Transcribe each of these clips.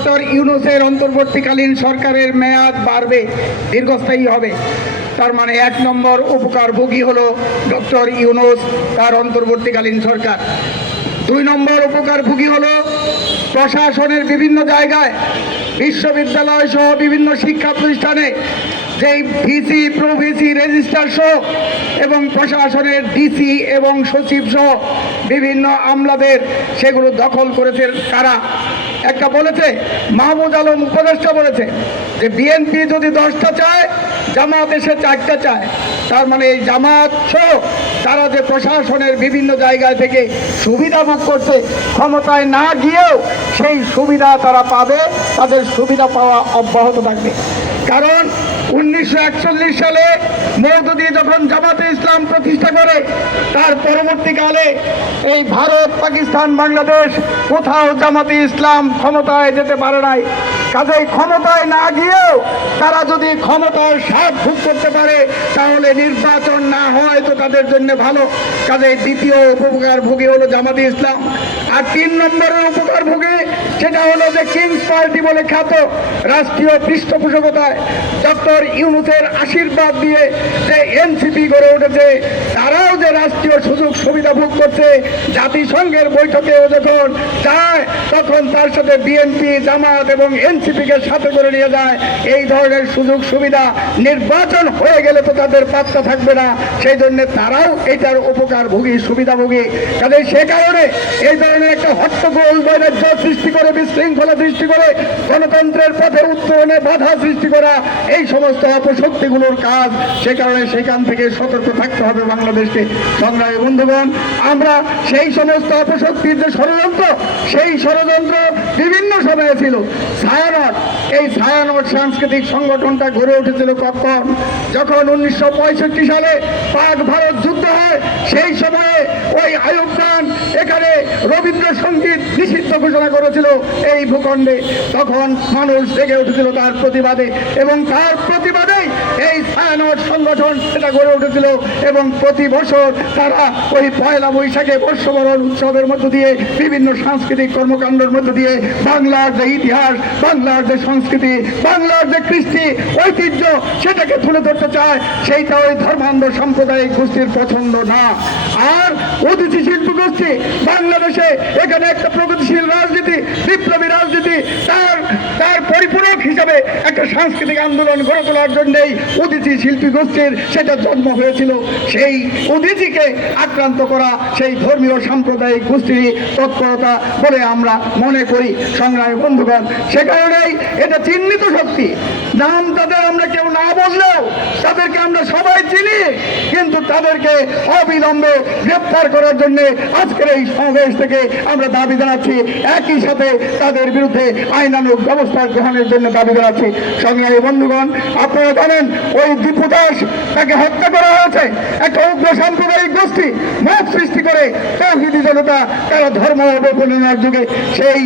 Doctor ইউনূসের অন্তর্বর্তীকালীন সরকারের মেয়াদ বাড়বে, দীর্ঘস্থায়ী হবে। তার মানে 1 নম্বর উপকারভোগী হলো ডক্টর ইউনূস, তার অন্তর্বর্তীকালীন সরকার। 2 নম্বর উপকারভোগী হলো প্রশাসনের বিভিন্ন জায়গায়, বিশ্ববিদ্যালয় সহ বিভিন্ন শিক্ষা প্রতিষ্ঠানে যেই ভিসি প্রভিসি রেজিস্ট্রার সহ এবং প্রশাসনের ডিসি এবং সচিব সহ বিভিন্ন আমলাদের সেগুলো দখল করেছে কারা? একটা বলেছে, মাহমুদ আলম উপদেষ্টা বলেছে যে বিএনপি যদি 10টা চায়, জামাত এসে 4টা চায়। তার মানে এই জামাত সহ তারা যে প্রশাসনের বিভিন্ন জায়গা থেকে সুবিধা ভোগ করছে, ক্ষমতায় না গিয়েও সেই সুবিধা তারা পাবে, তাদের সুবিধা পাওয়া অব্যাহত থাকবে। কারণ 1941 সালে মওদুদি যখন জামাতে ইসলাম প্রতিষ্ঠা করে, তার পরবর্তীকালে এই ভারত, পাকিস্তান, বাংলাদেশ কোথাও জামাতে ইসলাম ক্ষমতায় যেতে পারে নাই। কাজেই ক্ষমতায় না গিয়েও তারা যদি ক্ষমতার স্বাদ ভোগ করতে পারে, তাহলে নির্বাচন না হয় তো তাদের জন্য ভালো। কাজেই দ্বিতীয় উপকারভোগী হলো জামাতে ইসলাম। আর 3 নম্বরের উপকারভোগী সেটা হলো যে কিংস পার্টি বলে খ্যাত, রাষ্ট্রীয় পৃষ্ঠপোষকতায় ডক্টর ইউনূসের আশীর্বাদ দিয়ে যে এনসিপি গড়ে উঠেছে, তারাও যে রাষ্ট্রীয় সুযোগ সুবিধা ভোগ করছে। জাতিসংঘের বৈঠকেও যখন যায়, তখন তার সাথে বিএনপি, জামাত এবং এনসিপিকে সাথে করে নিয়ে যায়। এই ধরনের সুযোগ সুবিধা নির্বাচন হয়ে গেলে তো তাদের পাত্তা থাকবে না, সেই জন্য তারাও এটার উপকারভোগী, সুবিধাভোগী। কাজে সে কারণে এই ধরনের একটা হট্টগোল, বৈরাগ্য সৃষ্টি করে, বিশৃঙ্খলা সৃষ্টি করে, গণতন্ত্রের পথে উত্তরণে বাধা সৃষ্টি করা, এই সমস্ত অপশক্তিগুলোর কাজ। সে কারণে সেখান থেকে সতর্ক থাকতে হবে বাংলাদেশকে। সংগ্রামী বন্ধুগণ, আমরা সেই সমস্ত অপশক্তির যে ষড়যন্ত্র, সেই ষড়যন্ত্র বিভিন্ন সময়ে ছিল। ছায়ানট, এই ছায়ানট সাংস্কৃতিক সংগঠনটা গড়ে উঠেছিল কখন? যখন 1965 সালে পাক ভারত যুদ্ধ হয়, সেই সময়ে ওই আইয়ুব খান এখানে রবীন্দ্রসঙ্গীত নিষিদ্ধ ঘোষণা করেছিল এই ভূখণ্ডে। তখন মানুষ জেগে উঠেছিল তার প্রতিবাদে, এবং তার প্রতিবাদেই এই ছায়ানট সংগঠন সেটা গড়ে উঠেছিল। এবং প্রতি বছর তারা ওই পয়লা বৈশাখে বর্ষবরণ উৎসবের মধ্য দিয়ে, বিভিন্ন সাংস্কৃতিক কর্মকাণ্ডের মধ্য দিয়ে বাংলার যে ইতিহাস, বাংলার যে সংস্কৃতি, বাংলার যে কৃষ্টি ঐতিহ্য, সেটাকে তুলে ধরতে চায়। সেইটা ওই ধর্মান্ধ সাম্প্রদায়িক গোষ্ঠীর পছন্দ না। আর অতিথি শিল্পী গোষ্ঠী বাংলাদেশে এখানে একটা প্রগতিশীল রাজনীতি, বিপ্লবী রাজনীতি, তার পরিপূরক হিসাবে একটা সাংস্কৃতিক আন্দোলন গড়ে তোলার জন্যই অতিথি শিল্পী গোষ্ঠীর সেটা জন্ম হয়েছিল। সেই অতিথিকে আক্রান্ত করা সেই ধর্মীয় সাম্প্রদায়িক গোষ্ঠীর তৎপরতা বলে আমরা মনে করি। সংগ্রামী বন্ধুগণ, সে কারণেই এটা চিহ্নিত শক্তি। নাম তাদের আমরা কেউ না বললেও তাদেরকে আমরা সবাই চিনি, কিন্তু তাদেরকে অবিলম্বে গ্রেপ্তার করার জন্য আজকের এই সমাবেশ থেকে আমরা দাবি জানাচ্ছি। একই সাথে তাদের বিরুদ্ধে আইনানুগ ব্যবস্থা গ্রহণের জন্য দাবি জানাচ্ছি। সংগ্রামী বন্ধুগণ, আপনারা জানেন ওই দীপু দাস, তাকে হত্যা করা হয়েছে একটা উগ্র সাম্প্রদায়িক গোষ্ঠী মত সৃষ্টি করে, তৌহিদি জনতা, তারা ধর্ম অবমাননার যুগে। সেই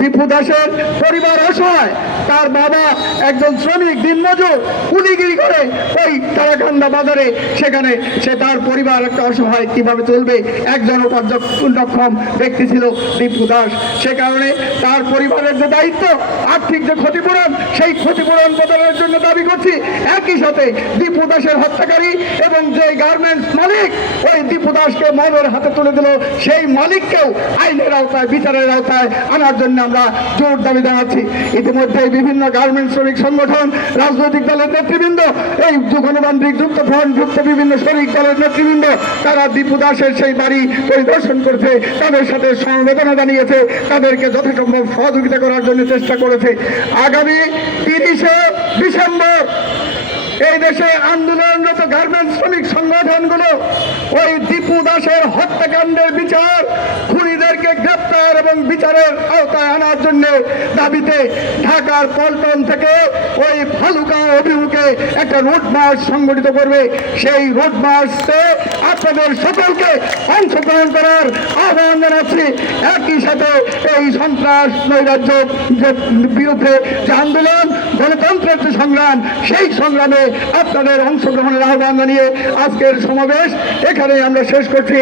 দীপু দাসের পরিবার অসহায়, তার বাবা একজন শ্রমিক দিনমজুর, কুলিগিরি করে ওই তারাকান্দা বাজারে, সেখানে সে তার পরিবার একটা অসহায়, কিভাবে চলবে? একজন উপার্জনক্ষম ব্যক্তি ছিল দীপু দাস। সে কারণে তার পরিবারের যে দায়িত্ব, আর্থিক যে ক্ষতিপূরণ, সেই ক্ষতিপূরণ প্রদানের জন্য দাবি করছি। একই সাথে দীপু দাসের হত্যাকারী এবং যে গার্মেন্টস মালিক ওই দীপু দাসকে মবের হাতে তুলে দিল, সেই মালিককেও আইনের আওতায়, বিচারের আওতায় আনার জন্য আমরা জোর দাবি জানাচ্ছি। ইতিমধ্যে বিভিন্ন গার্মেন্টস শ্রমিক সংগঠন, রাজনৈতিক দলের নেতৃবৃন্দ, এই গণতান্ত্রিক যুক্ত ফ্রন্ট যুক্ত বিভিন্ন শ্রমিক দলের নেতৃবৃন্দ, তারা দীপু দাসের সেই বাড়ি পরিদর্শন করছে, তাদের সাথে সমবেদনা জানিয়েছে, তাদেরকে যথাসম্ভব সহযোগিতা করার জন্য চেষ্টা করেছে। আগামী 30শে ডিসেম্বর এই দেশে আন্দোলনরত গার্মেন্টস শ্রমিক সংগঠনগুলো ওই দীপু দাসের হত্যাকাণ্ডের বিচার, খুনিদেরকে গ্রেপ্তার এবং বিচারের আওতায় আনার জন্য দাবিতে ঢাকার পল্টন থেকে ওই ভালুকা অভিমুখে একটা রোড মার্চ সংগঠিত করবে। সেই রোড মার্চে আপনাদের সকলকে অংশগ্রহণ করার আহ্বান জানাচ্ছি। একই সাথে এই সন্ত্রাস নৈরাজ্য বিরুদ্ধে যে আন্দোলন, গণতন্ত্রের যে সংগ্রাম, সেই সংগ্রামে আপনাদের অংশগ্রহণের আহ্বান জানিয়ে আজকের সমাবেশ এখানে আমরা শেষ করছি।